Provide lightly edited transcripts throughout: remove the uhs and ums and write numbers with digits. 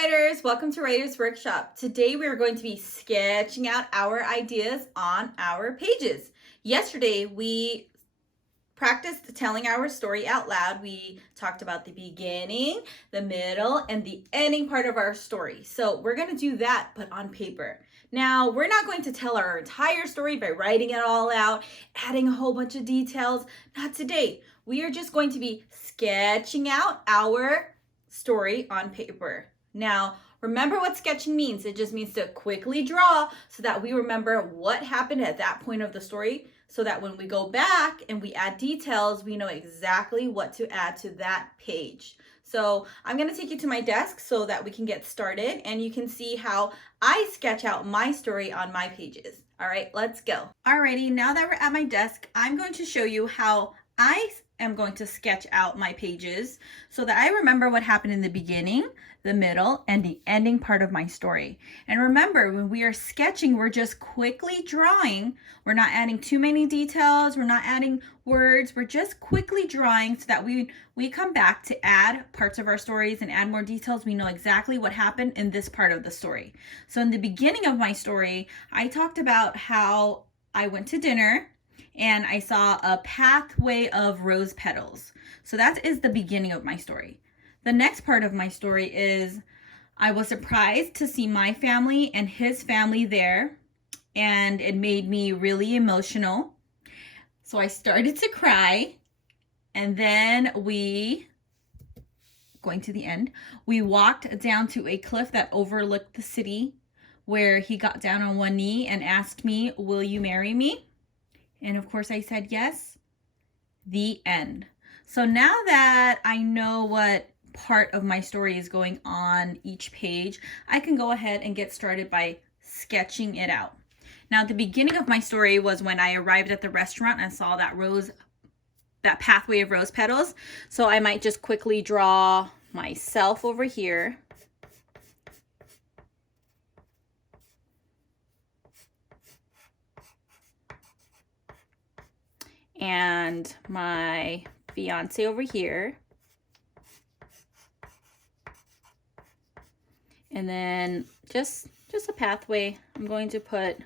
writers, welcome to Writers Workshop. Today we are going to be sketching out our ideas on our pages. Yesterday we practiced telling our story out loud. We talked about the beginning, the middle, and the ending part of our story. So we're going to do that, but on paper. Now, we're not going to tell our entire story by writing it all out, adding a whole bunch of details. Not today. We are just going to be sketching out our story on paper. Now, remember what sketching means. It just means to quickly draw so that we remember what happened at that point of the story, so that when we go back and we add details, we know exactly what to add to that page. So I'm going to take you to my desk so that we can get started and you can see how I sketch out my story on my pages. All right, let's go. Alrighty, now that we're at my desk, I'm going to show you how I am going to sketch out my pages so that I remember what happened in the beginning, the middle, and the ending part of my story. And remember, when we are sketching, we're just quickly drawing. We're not adding too many details. We're not adding words. We're just quickly drawing so that we come back to add parts of our stories and add more details. We know exactly what happened in this part of the story. So in the beginning of my story, I talked about how I went to dinner and I saw a pathway of rose petals. So that is the beginning of my story. The next part of my story is I was surprised to see my family and his family there, and it made me really emotional. So I started to cry, and then going to the end, we walked down to a cliff that overlooked the city, where he got down on one knee and asked me, "Will you marry me?" And of course I said yes. The end. So now that I know what part of my story is going on each page, I can go ahead and get started by sketching it out. Now, the beginning of my story was when I arrived at the restaurant and saw that pathway of rose petals. So I might just quickly draw myself over here. And my fiance over here. And then just a pathway. I'm going to put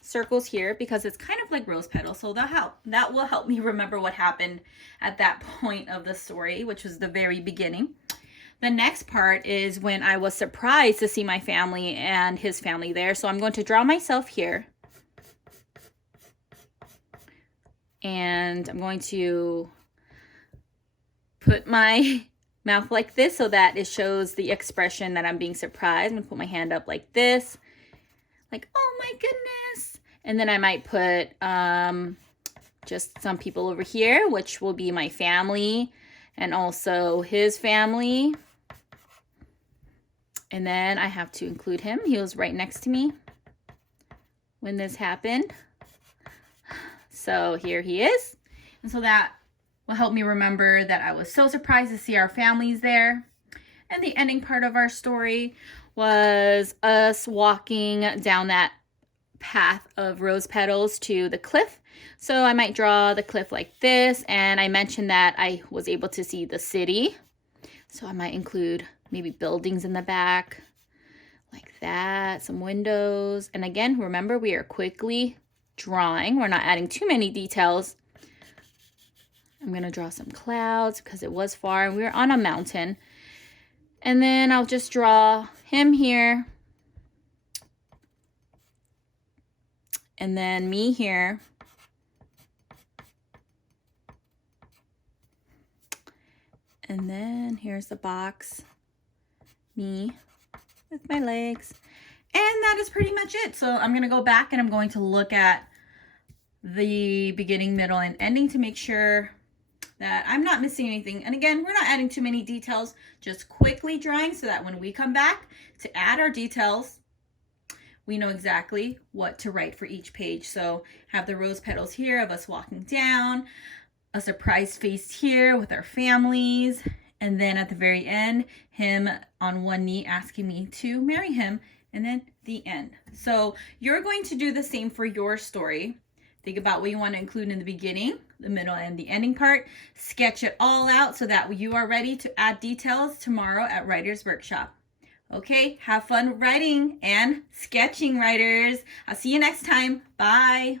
circles here because it's kind of like rose petals. So that will help me remember what happened at that point of the story, which was the very beginning. The next part is when I was surprised to see my family and his family there. So I'm going to draw myself here. And I'm going to put my mouth like this so that it shows the expression that I'm being surprised. I'm going to put my hand up like this, like, oh my goodness. And then I might put just some people over here, which will be my family and also his family. And then I have to include him. He was right next to me when this happened. So here he is. And so that will help me remember that I was so surprised to see our families there. And the ending part of our story was us walking down that path of rose petals to the cliff. So I might draw the cliff like this. And I mentioned that I was able to see the city. So I might include maybe buildings in the back like that, some windows. And again, remember, we are quickly drawing. We're not adding too many details. I'm going to draw some clouds because it was far and we were on a mountain. And then I'll just draw him here. And then me here. And then here's the box. Me with my legs. And that is pretty much it. So I'm going to go back and I'm going to look at the beginning, middle, and ending to make sure that I'm not missing anything. And again, we're not adding too many details, just quickly drawing so that when we come back to add our details, we know exactly what to write for each page. So have the rose petals here of us walking down, a surprise face here with our families, and then at the very end, him on one knee asking me to marry him, and then the end. So you're going to do the same for your story. Think about what you want to include in the beginning, the middle, and the ending part. Sketch it all out so that you are ready to add details tomorrow at Writer's Workshop. Okay, have fun writing and sketching, writers. I'll see you next time. Bye.